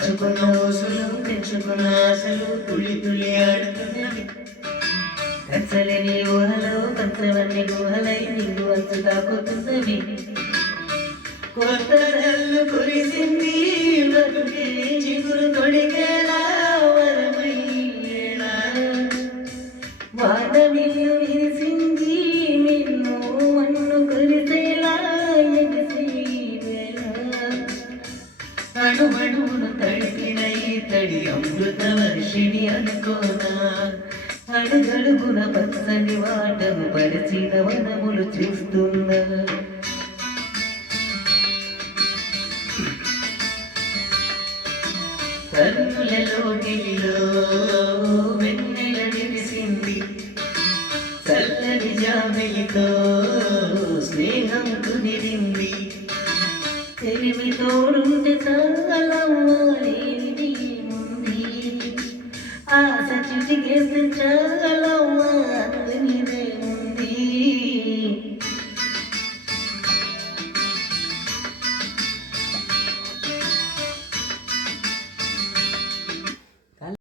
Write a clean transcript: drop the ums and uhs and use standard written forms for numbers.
పంచుకున్న ఊసులు తెంచుకున్న ఆశలు తుళ్ళి తుళ్ళి ఆడుతున్నవి. కచ్చలేని ఊహలో కంచవన్నీ గుహలై నిండు అంచు తాకుతున్నవి. కొత్త జల్లు కురిసింది బతుకే చిగురు తొడిగేలా వరమయ్యేలా. వాన మిల్లు విరిసింది మిన్ను మన్ను కురిసేలా ఎగిసి వేళ. అణువణువును తడిసిన ఈ తడి అమృత వర్షిణి అనుకోనా. అడుగడుగున పచ్చని వాటను పరిచిన వనములు చూస్తున్నా. కన్నులలో గిల్లో వెన్నెల విరిసింది. చల్లని జాబిలితో స్నేహం కుదిరింది. తెలివి తోడుంటే చాలమ్మాలేనిది ఉంది. ఆశ చిటికేస్తే చాలమ్మ